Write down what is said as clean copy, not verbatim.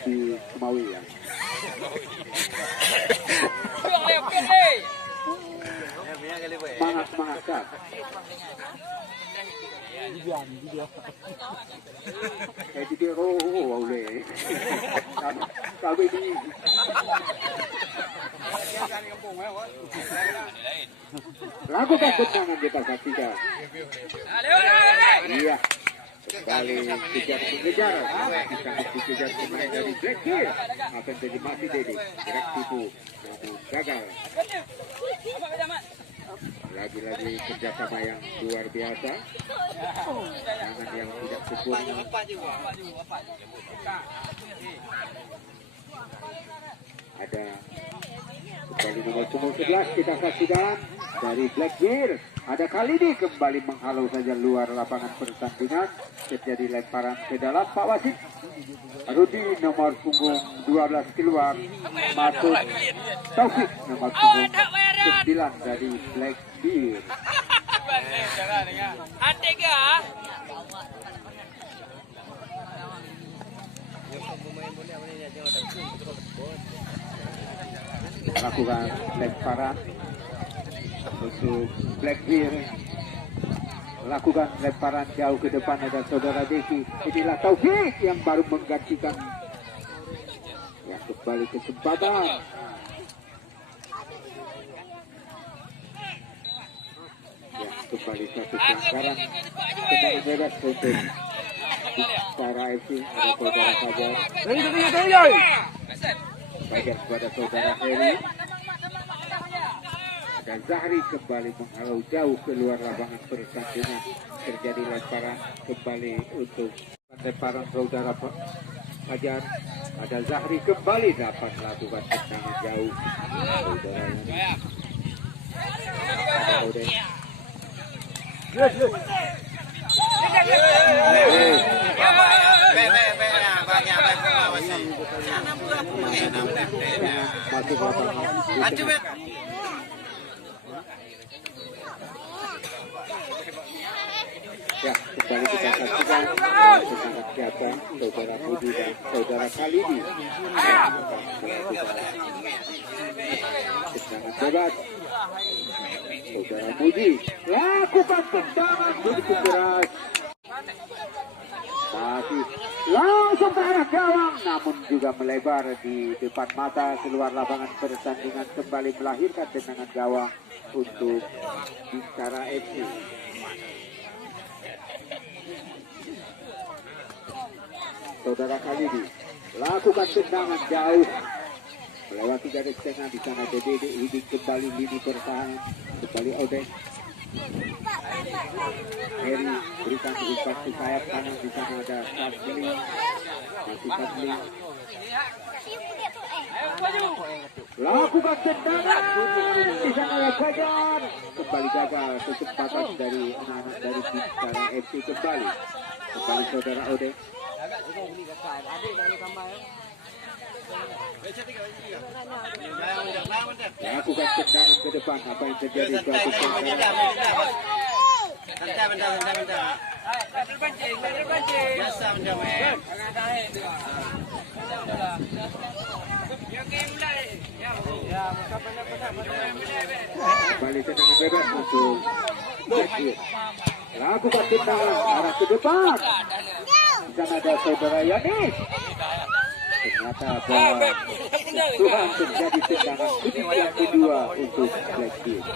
kopi Kemawi ya. Semangat kan. Jadi oleh kami ini lakukan tendangan kita saksikan. Iya, kembali kejar sangat dikejar pemain dari Blackbeard akan jadi masih Dede gerak tipu namun gagal. Lagi-lagi kerjasama yang luar biasa, tangan yang tidak sempurna. Ada kembali nomor punggung 11 kita saksikan dari Blackbeard. Ada kali ini kembali menghalau saja luar lapangan pertandingan. Terjadi lemparan ke dalam Pak Wasit. Rudi nomor punggung 12 keluar, masuk Taufik nomor punggung 9 dari Blackbeard. Lakukan lemparan untuk Blackbeard. Lakukan lemparan jauh ke depan ada saudara Deki. Inilah Taufik yang baru menggantikan. Ya, kembali kesempatan. Ya, kembali satu pelanggaran. Tendangan bebas untuk para FC ada saudara Fajar. Fajar kepada saudara Heri. Dan Zahri kembali menghalau jauh keluar lapangan pertandingan. Terjadi lemparan kembali untuk lemparan saudara Fajar. Ada Zahri kembali dapat melakukan tendangan jauh. Saudara ada Oden. Masuk lapangan. Ya, kembali kita saksikan semangat siapa saudara Budi dan saudara Khalidi yang akan melakukan tendangan bebas. Saudara Budi lakukan tendangan begitu keras, masih langsung ke arah gawang, namun juga melebar di depan mata keluar lapangan pertandingan. Kembali melahirkan tendangan gawang untuk Bintara FC. Saudara Khalidi lakukan tendangan jauh melewati garis tengah. Di sana Dede Hiding kembali lini pertahanan, kembali Oden. Heri berikan umpan ke sayap kanan. Di sana ada Fadli, masih Fadli. Lakukan tendangan. Di sana ada Fajar. Kembali gagal kesempatan dari anak-anak dari Bintara FC. Kembali saudara Oden. Lakukan tendangan ke depan. Apa yang terjadi? Kembali tendangan bebas untuk Blackbeard. Lakukan tendangan arah ke depan. Di sana ada saudara Yanis. Ternyata bola Tuhan terjadi tendangan yang kedua untuk Blackbeard.